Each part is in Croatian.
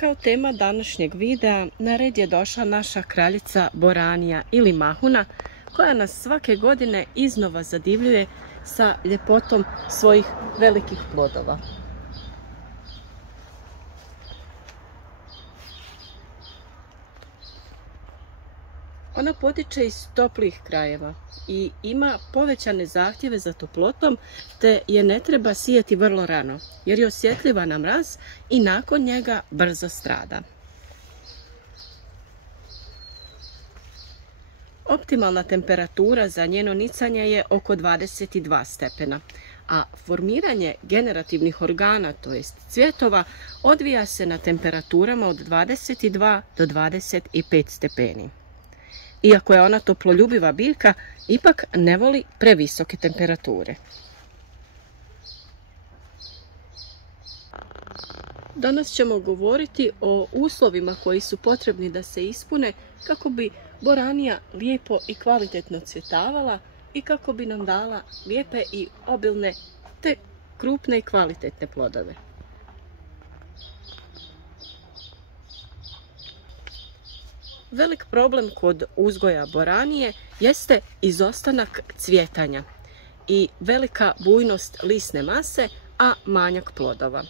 Kao tema današnjeg videa na red je došla naša kraljica boranija ili mahuna, koja nas svake godine iznova zadivljuje sa ljepotom svojih velikih plodova. Ona potiče iz toplih krajeva i ima povećane zahtjeve za toplotom, te je ne treba sijati vrlo rano, jer je osjetljiva na mraz i nakon njega brzo strada. Optimalna temperatura za njeno nicanje je oko 22 stepena, a formiranje generativnih organa, to jest cvjetova, odvija se na temperaturama od 22 do 25 stepeni. Iako je ona toploljubiva biljka, ipak ne voli previsoke temperature. Danas ćemo govoriti o uslovima koji su potrebni da se ispune kako bi boranija lijepo i kvalitetno cvjetavala i kako bi nam dala lijepe i obilne te krupne i kvalitetne plodove. Velik problem kod uzgoja boranije jeste izostanak cvjetanja i velika bujnost lisne mase, a manjak plodova.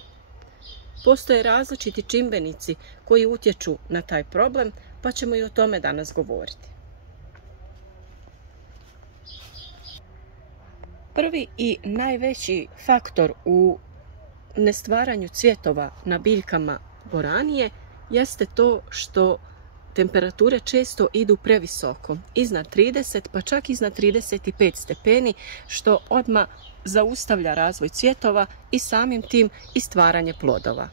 Postoje različiti čimbenici koji utječu na taj problem, pa ćemo i o tome danas govoriti. Prvi i najveći faktor u nestvaranju cvjetova na biljkama boranije jeste to što temperature često idu previsoko, iznad 30 pa čak iznad 35 stepeni, što odmah zaustavlja razvoj cvjetova i samim tim i stvaranje plodova.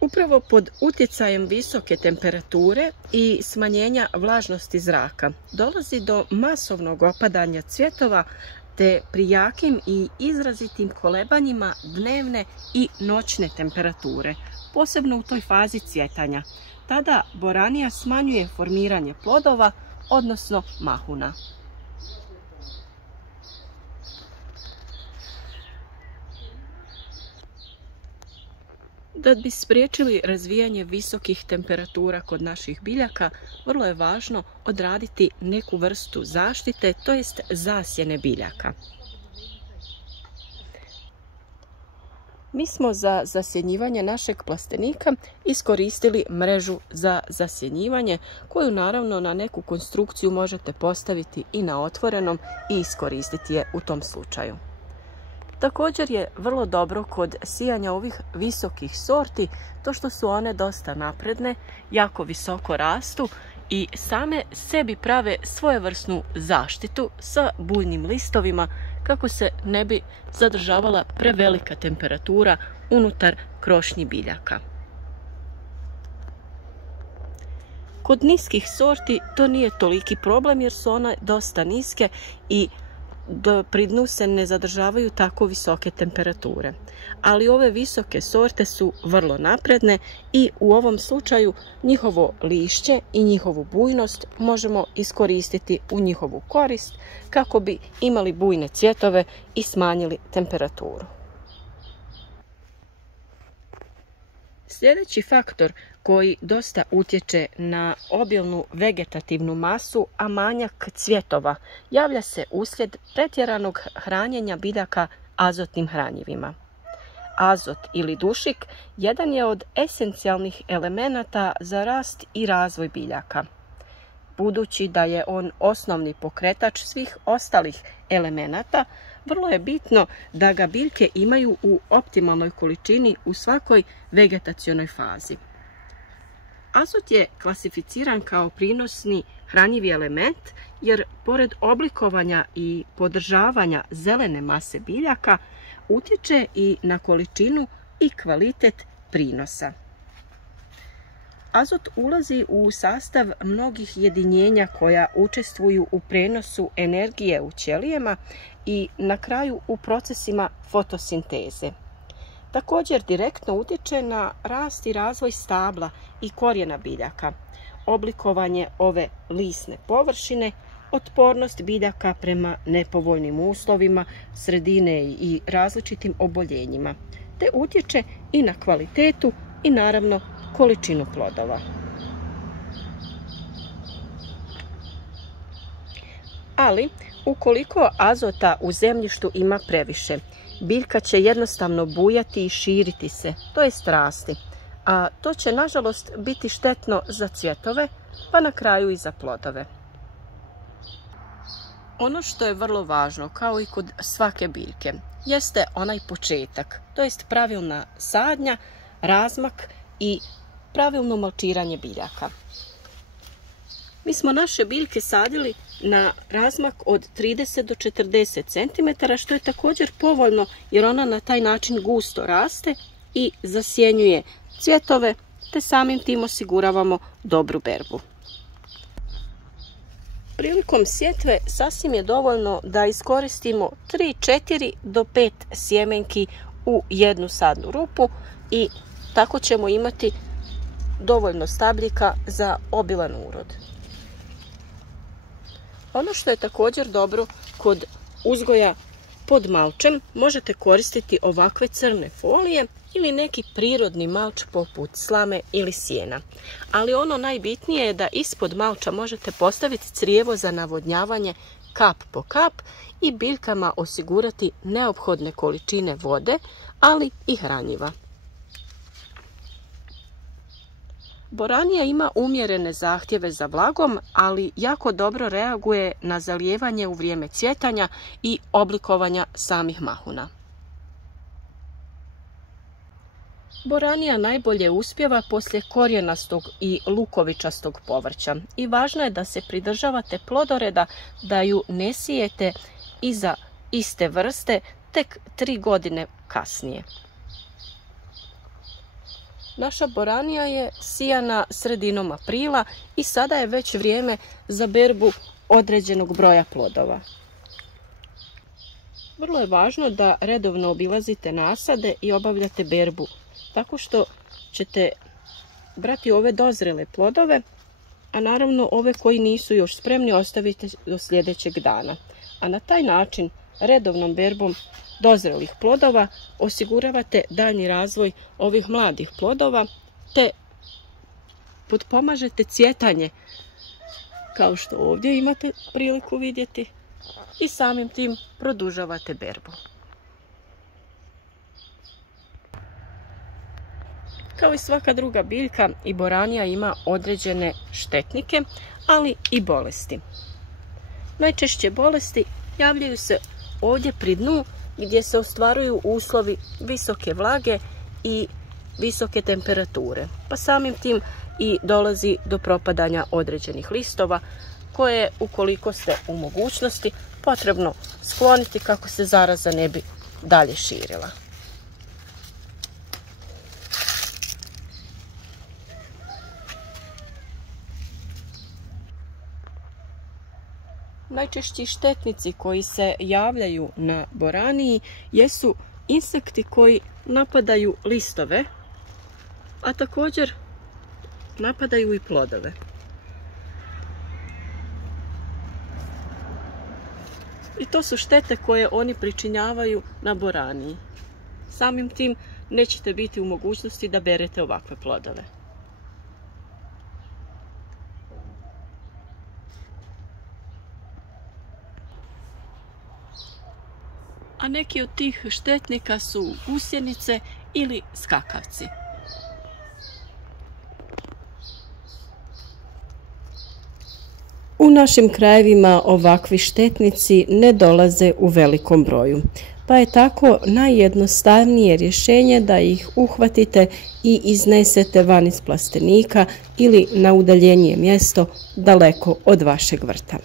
Upravo pod utjecajem visoke temperature i smanjenja vlažnosti zraka dolazi do masovnog opadanja cvjetova, te pri jakim i izrazitim kolebanjima dnevne i noćne temperature, posebno u toj fazi cvjetanja. Tada boranija smanjuje formiranje plodova, odnosno mahuna. Da bi spriječili razvijanje visokih temperatura kod naših biljaka, vrlo je važno odraditi neku vrstu zaštite, to jest zasjene biljaka. Mi smo za zasjenjivanje našeg plastenika iskoristili mrežu za zasjenjivanje, koju naravno na neku konstrukciju možete postaviti i na otvorenom i iskoristiti je u tom slučaju. Također je vrlo dobro kod sijanja ovih visokih sorti to što su one dosta napredne, jako visoko rastu i same sebi prave svojevrsnu zaštitu sa bujnim listovima kako se ne bi zadržavala prevelika temperatura unutar krošnji biljaka. Kod niskih sorti to nije toliki problem jer su one dosta niske i pri dnu se ne zadržavaju tako visoke temperature. Ali ove visoke sorte su vrlo napredne i u ovom slučaju njihovo lišće i njihovu bujnost možemo iskoristiti u njihovu korist kako bi imali bujne cvjetove i smanjili temperaturu. Sljedeći faktor koji dosta utječe na obilnu vegetativnu masu, a manjak cvjetova, javlja se uslijed pretjeranog hranjenja biljaka azotnim hranjivima. Azot ili dušik jedan je od esencijalnih elemenata za rast i razvoj biljaka. Budući da je on osnovni pokretač svih ostalih elemenata, vrlo je bitno da ga biljke imaju u optimalnoj količini u svakoj vegetacionoj fazi. Azot je klasificiran kao prinosni hranjivi element jer pored oblikovanja i podržavanja zelene mase biljaka utječe i na količinu i kvalitet prinosa. Azot ulazi u sastav mnogih jedinjenja koja učestvuju u prenosu energije u ćelijama i na kraju u procesima fotosinteze. Također direktno utječe na rast i razvoj stabla i korijena biljaka, oblikovanje ove lisne površine, otpornost biljaka prema nepovoljnim uslovima, sredine i različitim oboljenjima, te utječe i na kvalitetu i naravno količinu plodova. Ali, ukoliko azota u zemljištu ima previše, biljka će jednostavno bujati i širiti se, to jest rasti, a to će nažalost biti štetno za cvjetove, pa na kraju i za plodove. Ono što je vrlo važno, kao i kod svake biljke, jeste onaj početak, to jest pravilna sadnja, razmak i pravilno malčiranje biljaka. Mi smo naše biljke sadili na razmak od 30 do 40 cm, što je također povoljno jer ona na taj način gusto raste i zasjenjuje cvjetove, te samim tim osiguravamo dobru berbu. Prilikom sjetve sasvim je dovoljno da iskoristimo 3, 4 do 5 sjemenki u jednu sadnu rupu i tako ćemo imati dovoljno stabljika za obilan urod. Ono što je također dobro kod uzgoja pod malčem, možete koristiti ovakve crne folije ili neki prirodni malč poput slame ili sjena. Ali ono najbitnije je da ispod malča možete postaviti crijevo za navodnjavanje kap po kap i biljkama osigurati neophodne količine vode, ali i hranjiva. Boranija ima umjerene zahtjeve za vlagom, ali jako dobro reaguje na zalijevanje u vrijeme cvjetanja i oblikovanja samih mahuna. Boranija najbolje uspijeva poslije korijenastog i lukovičastog povrća i važno je da se pridržavate plodoreda, da ju ne sijete iza iste vrste tek 3 godine kasnije. Naša boranija je sijana sredinom aprila i sada je već vrijeme za berbu određenog broja plodova. Vrlo je važno da redovno obilazite nasade i obavljate berbu, tako što ćete brati ove dozrele plodove, a naravno ove koji nisu još spremni ostavite do sljedećeg dana. A na taj način, redovnom berbom dozrelih plodova, osiguravate daljnji razvoj ovih mladih plodova, te potpomažete cvjetanje, kao što ovdje imate priliku vidjeti, i samim tim produžavate berbu. Kao i svaka druga biljka, i boranija ima određene štetnike, ali i bolesti. Najčešće bolesti javljaju se ovdje pri dnu, gdje se ostvaruju uslovi visoke vlage i visoke temperature, pa samim tim i dolazi do propadanja određenih listova, koje, ukoliko ste u mogućnosti, potrebno skloniti kako se zaraza ne bi dalje širila. Najčešći štetnici koji se javljaju na boraniji jesu insekti koji napadaju listove, a također napadaju i plodove. I to su štete koje oni pričinjavaju na boraniji. Samim tim nećete biti u mogućnosti da berete ovakve plodove. A neki od tih štetnika su gusjenice ili skakavci. U našim krajevima ovakvi štetnici ne dolaze u velikom broju, pa je tako najjednostavnije rješenje da ih uhvatite i iznesete van iz plastenika ili na udaljenije mjesto daleko od vašeg vrta.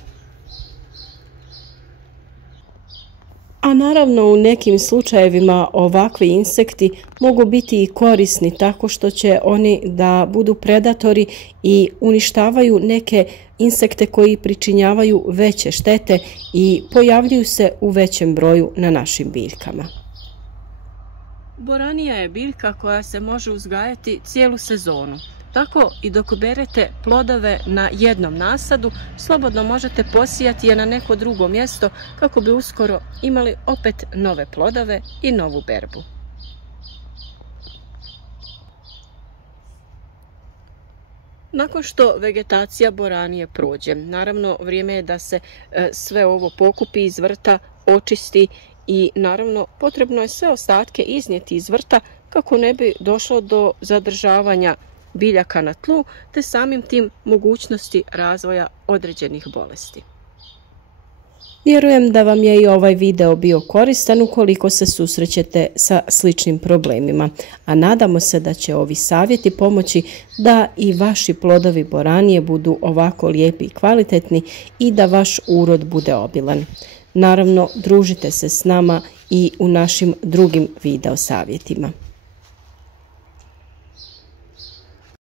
A naravno, u nekim slučajevima ovakvi insekti mogu biti i korisni tako što će oni da budu predatori i uništavaju neke insekte koji pričinjavaju veće štete i pojavljuju se u većem broju na našim biljkama. Boranija je biljka koja se može uzgajati cijelu sezonu. Tako i dok berete plodove na jednom nasadu, slobodno možete posijati je na neko drugo mjesto kako bi uskoro imali opet nove plodove i novu berbu. Nakon što vegetacija boranije prođe, naravno vrijeme je da se sve ovo pokupi iz vrta, očisti i naravno potrebno je sve ostatke iznijeti iz vrta kako ne bi došlo do zadržavanja biljaka na tlu te samim tim mogućnosti razvoja određenih bolesti. Vjerujem da vam je i ovaj video bio koristan ukoliko se susrećete sa sličnim problemima, a nadamo se da će ovi savjeti pomoći da i vaši plodovi boranije budu ovako lijepi i kvalitetni i da vaš urod bude obilan. Naravno, družite se s nama i u našim drugim video savjetima.